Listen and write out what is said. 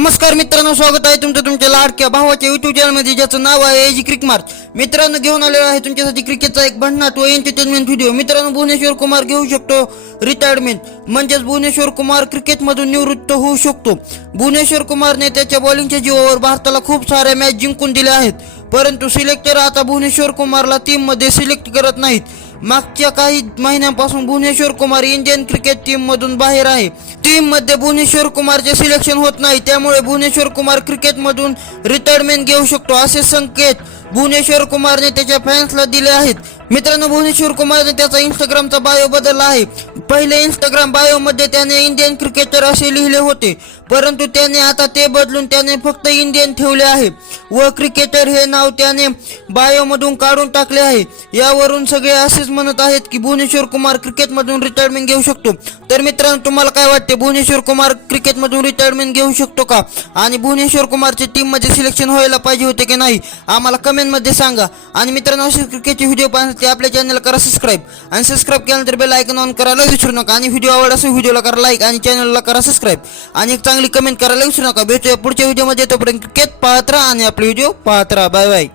नमस्कार मित्रांनो स्वागत आहे तुमचं तुमच्या लाडक्या भावाच्या युट्यूब चॅनलमध्ये ज्याचं नाव आहे एजी क्रिक मार्च मित्रांनो घेऊन आलेला आहे तुमच्यासाठी क्रिकेटचा एक भन्नाट व एंटरटेनमेंट व्हिडिओ मित्रांनो भुवनेश्वर कुमार घेऊ शकतो रिटायरमेंट म्हणजेच भुवनेश्वर कुमार क्रिकेटमधून निवृत्त होऊ शकतो. भुवनेश्वर कुमारने त्याच्या बॉलिंगच्या जीवावर भारताला खूप साऱ्या मॅच जिंकून दिल्या आहेत. परंतु सिलेक्टर आता भुवनेश्वर कुमारला टीममध्ये सिलेक्ट करत नाहीत. मागच्या काही महिन्यांपासून Bhuvneshwar Kumar Indian cricket team मधून बाहेर आहे. टीममध्ये भुवनेश्वर कुमारचे सिलेक्शन होत नाही. त्यामुळे भुवनेश्वर कुमार क्रिकेटमधून रिटायरमेंट घेऊ शकतो असे संकेत भुवनेश्वर कुमारने त्याच्या फॅन्सला दिले आहेत. मित्रांनो भुवनेश्वर कुमारने त्याचा इंस्टाग्रामचा बायो बदलला आहे. पहिले इंस्टाग्राम बायो मध्ये त्याने इंडियन क्रिकेटर असे लिहिले होते. परंतु त्याने आता ते बदलून त्याने फक्त इंडियन ठेवले आहे. व क्रिकेटर हे नाव त्याने बायो मधून काढून टाकले आहे. यावरून सगळे असेच म्हणत आहेत की भुवनेश्वर कुमार क्रिकेटमधून रिटायरमेंट घेऊ शकतो. तर मित्रांनो तुम्हाला काय वाटते? भुवनेश्वर कुमार क्रिकेटमधून रिटायरमेंट घेऊ शकतो का? आणि भुवनेश्वर कुमारचे टीममध्ये सिलेक्शन व्हायला पाहिजे होते की नाही? आम्हाला कमेंटमध्ये सांगा. आणि मित्रांनो असे क्रिकेटचे व्हिडिओ पाहण्यासाठी ते आपल्या चॅनलला करा सबस्क्राईब आणि सबस्क्राईब केल्यानंतर बेल आयकन ऑन करायला विसरू नका. आणि व्हिडिओ आवड असेल व्हिडिओला करा लाईक आणि चॅनलला करा सबस्क्राईब आणि एक चांगली कमेंट करायला विसरू नका. भेटूया पुढच्या व्हिडिओमध्ये तोपर्यंत क्रिकेट पाहत राहा आणि आपले व्हिडिओ पाहत राहा बाय बाय